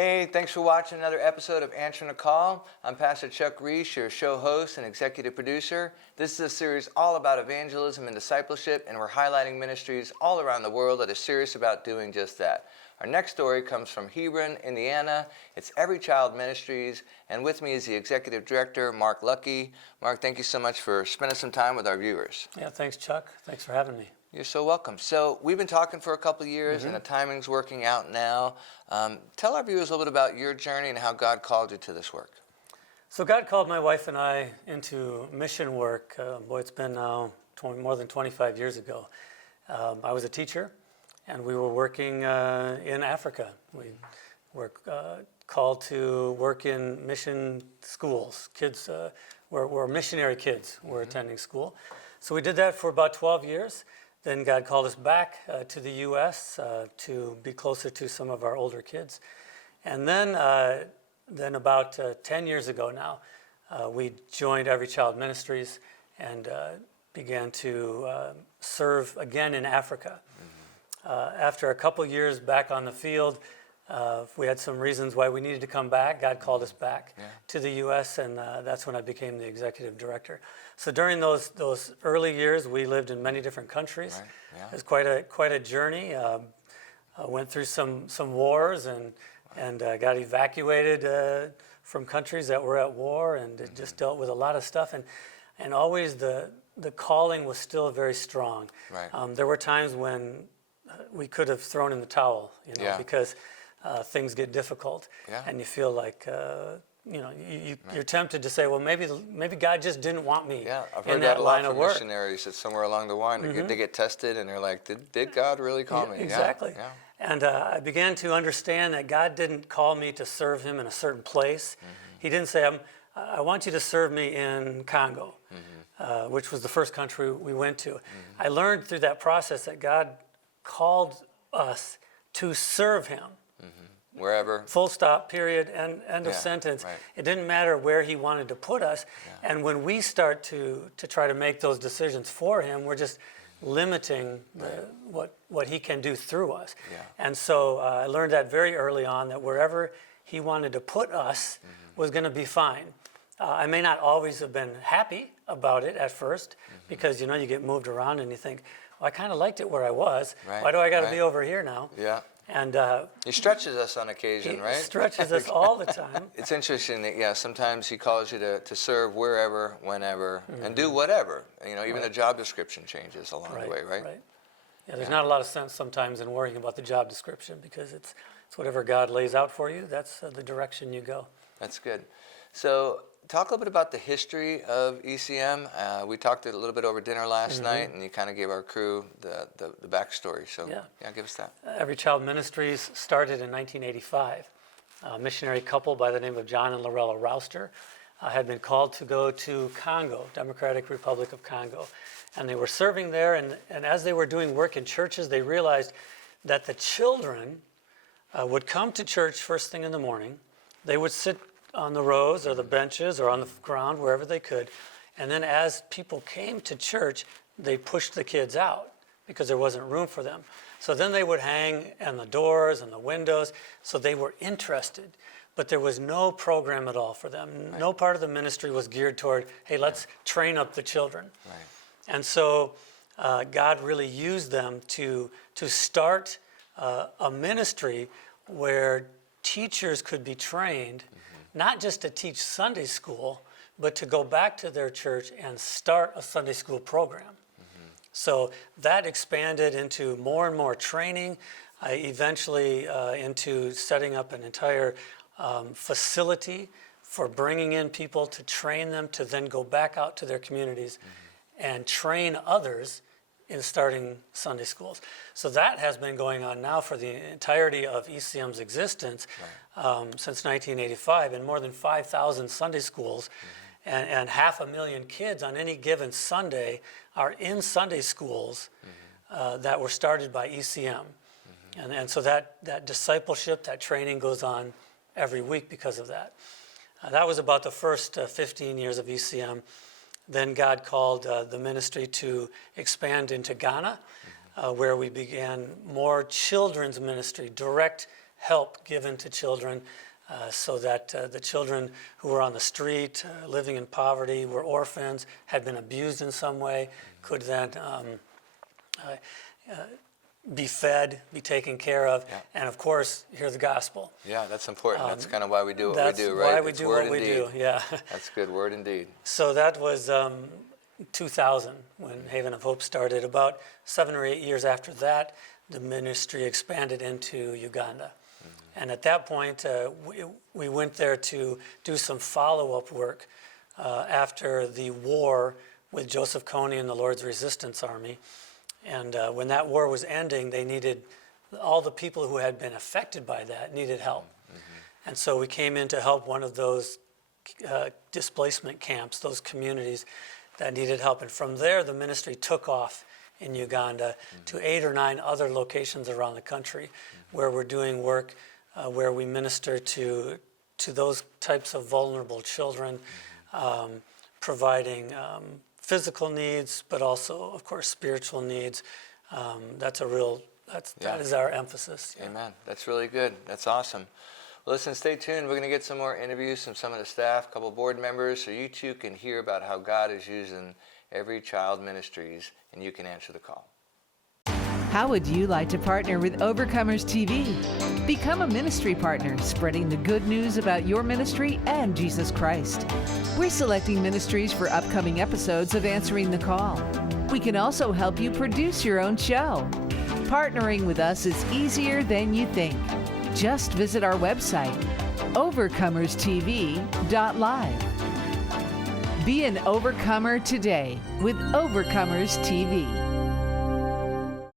Hey, thanks for watching another episode of Answering the Call. I'm Pastor Chuck Reich, your show host and executive producer. This is a series all about evangelism and discipleship, and we're highlighting ministries all around the world that are serious about doing just that. Our next story comes from Hebron, Indiana. It's Every Child Ministries, and with me is the executive director, Mark Luckey. Mark, thank you so much for spending some time with our viewers. Yeah, thanks, Chuck. Thanks for having me. You're so welcome. So we've been talking for a couple of years, and the timing's working out now. Tell our viewers a little bit about your journey and how God called you to this work. So God called my wife and I into mission work. It's been now more than 25 years ago. I was a teacher, and we were working in Africa. We were called to work in mission schools. Kids were missionary kids were attending school. So we did that for about 12 years. Then God called us back to the U.S. To be closer to some of our older kids. And then about 10 years ago now, we joined Every Child Ministries and began to serve again in Africa. After a couple years back on the field, we had some reasons why we needed to come back. God called us back to the U.S., and that's when I became the executive director. So during those early years, we lived in many different countries. Right. Yeah. It was quite a journey. Went through some wars and got evacuated from countries that were at war, and it just dealt with a lot of stuff. And always the calling was still very strong. Right. There were times when we could have thrown in the towel, because things get difficult, and you feel like you're tempted to say, well, maybe God just didn't want me in that line of work. Missionaries that somewhere along the line they get tested, and they're like, did God really call me? Exactly. Yeah. And I began to understand that God didn't call me to serve Him in a certain place. He didn't say, I want you to serve me in Congo, which was the first country we went to. I learned through that process that God called us to serve Him. Wherever. Full stop, period, end of sentence. Right. It didn't matter where He wanted to put us. Yeah. And when we start to try to make those decisions for Him, we're just limiting what He can do through us. Yeah. And so I learned that very early on, that wherever He wanted to put us was going to be fine. I may not always have been happy about it at first, because you get moved around and you think, well, I kind of liked it where I was. Right. Why do I got to be over here now? Yeah. And He stretches us on occasion, right? He stretches us all the time. It's interesting that, sometimes He calls you to serve wherever, whenever, and do whatever. Even the job description changes along the way, right? Right. Yeah, there's not a lot of sense sometimes in worrying about the job description, because it's whatever God lays out for you, that's the direction you go. That's good. So talk a little bit about the history of ECM. We talked a little bit over dinner last night, and you kind of gave our crew the backstory. So give us that. Every Child Ministries started in 1985. A missionary couple by the name of John and Lorella Rouster had been called to go to Congo, Democratic Republic of Congo. And they were serving there, and as they were doing work in churches, they realized that the children would come to church first thing in the morning. They would sit on the rows or the benches or on the ground, wherever they could. And then as people came to church, they pushed the kids out because there wasn't room for them. So then they would hang on the doors and the windows. So they were interested, but there was no program at all for them. Right. No part of the ministry was geared toward, hey, let's train up the children. Right. And so God really used them to start a ministry where teachers could be trained, not just to teach Sunday school, but to go back to their church and start a Sunday school program. So that expanded into more and more training, eventually into setting up an entire facility for bringing in people to train them to then go back out to their communities and train others in starting Sunday schools. So that has been going on now for the entirety of ECM's existence since 1985, in more than 5,000 Sunday schools, and 500,000 kids on any given Sunday are in Sunday schools that were started by ECM. And so that discipleship, that training goes on every week because of that. That was about the first 15 years of ECM. Then God called the ministry to expand into Ghana, where we began more children's ministry, direct help given to children so that the children who were on the street, living in poverty, were orphans, had been abused in some way, could then be fed, be taken care of, and of course, hear the gospel. Yeah, that's important. That's kind of why we do what we That's do, right? why we It's do word what we indeed. do, yeah. That's good, word indeed. So that was 2000 when Haven of Hope started. About 7 or 8 years after that, the ministry expanded into Uganda. And at that point, we went there to do some follow-up work after the war with Joseph Kony and the Lord's Resistance Army. And when that war was ending, they needed, all the people who had been affected by that needed help. And so we came in to help one of those displacement camps, those communities that needed help. And from there, the ministry took off in Uganda to 8 or 9 other locations around the country where we're doing work where we minister to those types of vulnerable children, providing physical needs, but also, of course, spiritual needs. That is our emphasis. Yeah. Amen. That's really good. That's awesome. Well, listen, stay tuned. We're going to get some more interviews from some of the staff, a couple board members, so you too can hear about how God is using Every Child Ministries, and you can answer the call. How would you like to partner with Overcomers TV? Become a ministry partner, spreading the good news about your ministry and Jesus Christ. We're selecting ministries for upcoming episodes of Answering the Call. We can also help you produce your own show. Partnering with us is easier than you think. Just visit our website, overcomerstv.live. Be an overcomer today with Overcomers TV.